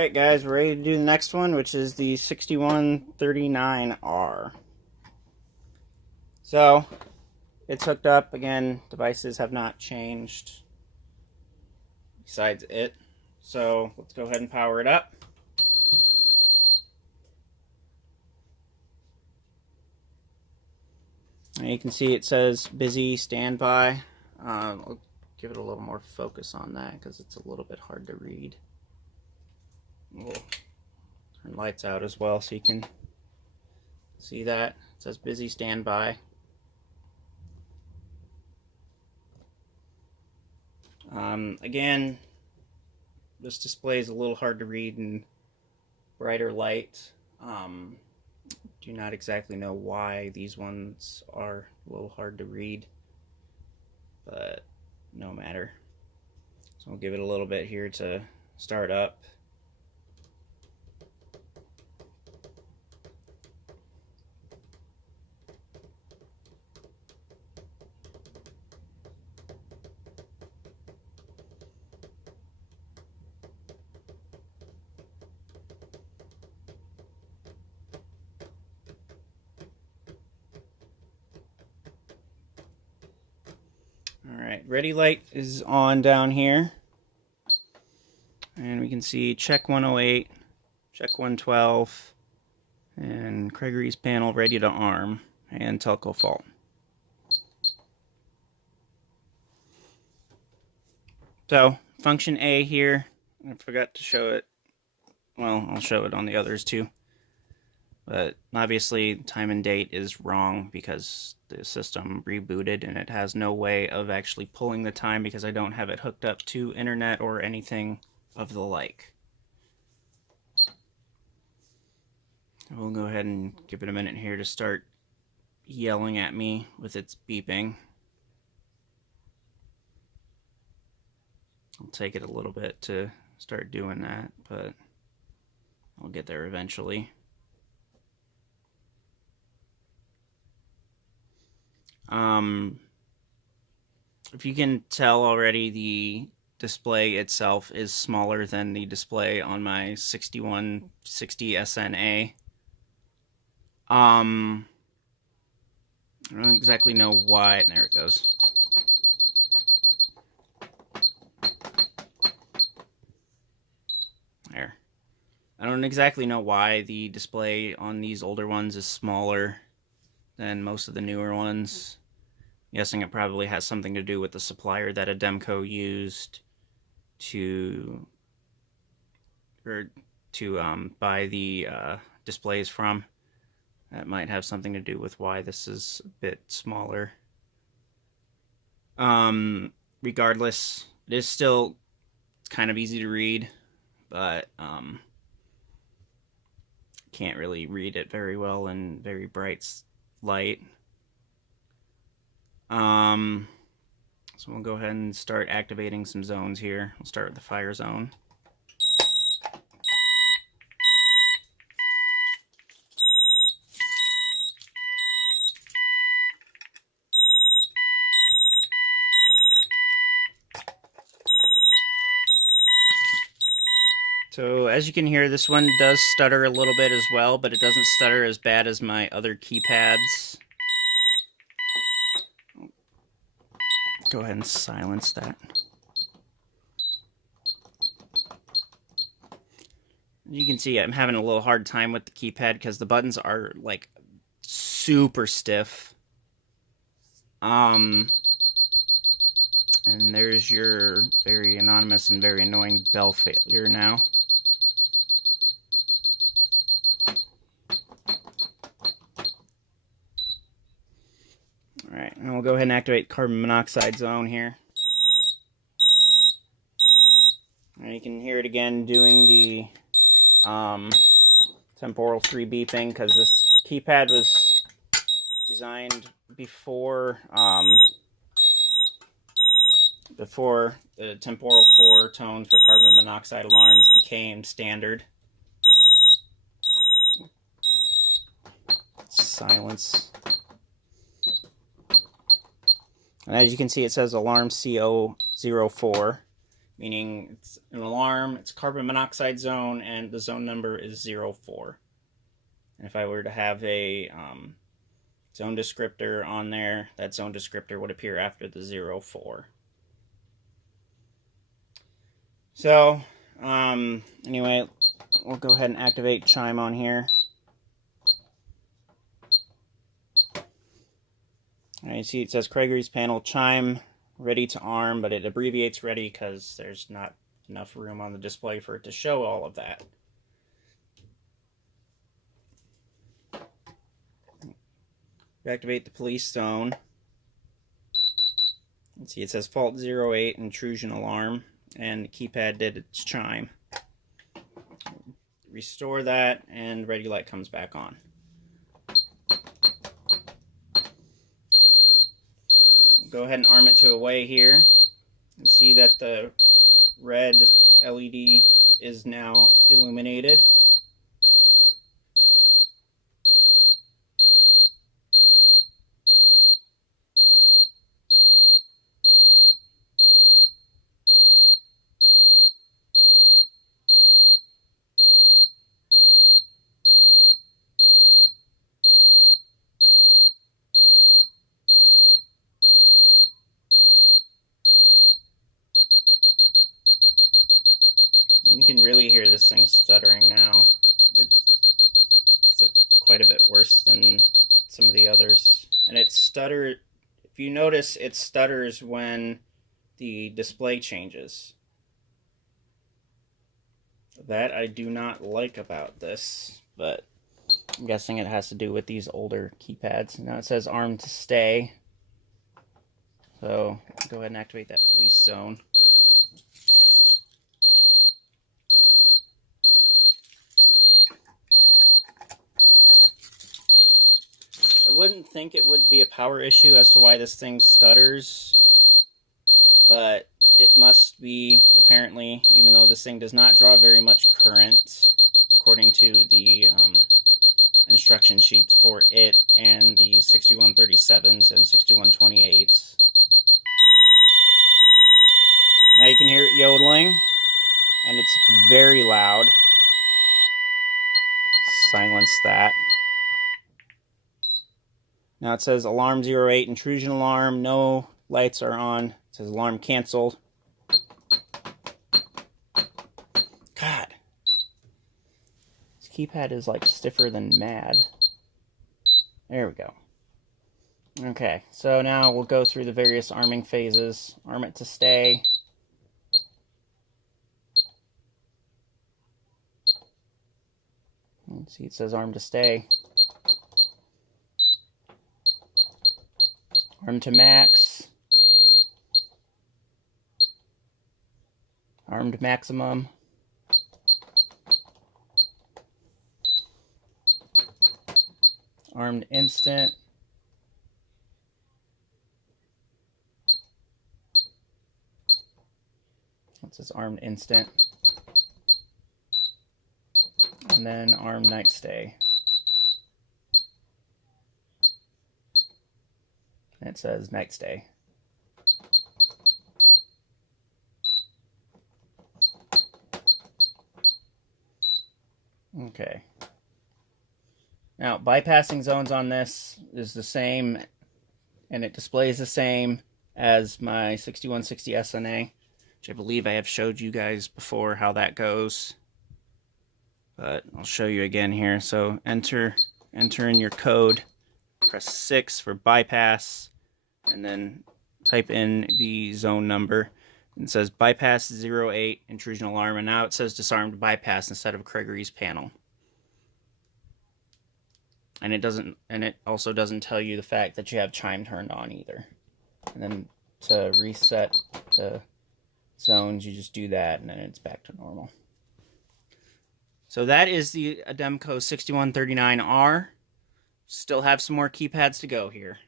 Alright guys, we're ready to do the next one, which is the 6139R. So, it's hooked up. Again, devices have not changed besides it. So, let's go ahead and power it up. And you can see it says busy standby. I'll give it a little more focus on that because it's a little bit hard to read. We'll turn lights out as well so you can see that. It says busy standby. Again, this display is a little hard to read in brighter light. Do not exactly know why these ones are a little hard to read, but no matter. So we'll give it a little bit here to start up. Alright, ready light is on down here. And we can see check 108, check 112, and Gregory's panel ready to arm, and telco fault. So, function A here, I forgot to show it. Well, I'll show it on the others too. But obviously, time and date is wrong because the system rebooted and it has no way of actually pulling the time because I don't have it hooked up to internet or anything of the like. We'll go ahead and give it a minute here to start yelling at me with its beeping. It'll take it a little bit to start doing that, but I'll get there eventually. If you can tell already, the display itself is smaller than the display on my 6160 SNA. I don't exactly know why. There it goes. There. I don't exactly know why the display on these older ones is smaller than most of the newer ones. I'm guessing it probably has something to do with the supplier that Ademco used to buy the displays from. That might have something to do with why this is a bit smaller. Regardless, it is still kind of easy to read, but can't really read it very well in very bright light. So we'll go ahead and start activating some zones here. We'll start with the fire zone. So as you can hear, this one does stutter a little bit as well, but it doesn't stutter as bad as my other keypads. Go ahead and silence that. You can see I'm having a little hard time with the keypad because the buttons are like super stiff. And there's your very anonymous and very annoying bell failure now. Alright, and we'll go ahead and activate carbon monoxide zone here. And you can hear it again doing the temporal 3 beeping because this keypad was designed before the temporal 4 tone for carbon monoxide alarms became standard. Silence. And as you can see, it says alarm CO04. meaning it's an alarm, it's carbon monoxide zone, and the zone number is 04. And if I were to have a zone descriptor on there, that zone descriptor would appear after the 04. So, anyway, we'll go ahead and activate chime on here. All right, you see it says Gregory's panel chime ready to arm, but it abbreviates ready because there's not enough room on the display for it to show all of that. Activate the police zone. Let's see, it says fault 08 intrusion alarm, and the keypad did its chime. Restore that, and ready light comes back on. Go ahead and arm it to away here, and see that the red LED is now illuminated. You can really hear this thing stuttering now. It's quite a bit worse than some of the others. And it stutters, if you notice, it stutters when the display changes. That I do not like about this, but I'm guessing it has to do with these older keypads. Now it says arm to stay. So go ahead and activate that police zone. I wouldn't think it would be a power issue as to why this thing stutters, but it must be, apparently, even though this thing does not draw very much current, according to the instruction sheets for it and the 6137s and 6128s. Now you can hear it yodeling, and it's very loud. Silence that. Now it says alarm 08, intrusion alarm, no lights are on. It says alarm canceled. God. This keypad is like stiffer than mad. There we go. Okay, so now we'll go through the various arming phases. Arm it to stay. Let's see, it says arm to stay. Arm to max. Armed maximum. Armed instant. It says armed instant. And then armed night stay. And it says night stay. Okay. Now, bypassing zones on this is the same, and it displays the same as my 6160 SNA, which I believe I have showed you guys before how that goes. But I'll show you again here. So enter in your code, press 6 for bypass, and then type in the zone number. It says bypass 08 intrusion alarm, and now it says disarmed bypass instead of Gregory's panel. And it also doesn't tell you the fact that you have chime turned on either. And then to reset the zones, you just do that, and then it's back to normal. So that is the Ademco 6139R. Still have some more keypads to go here.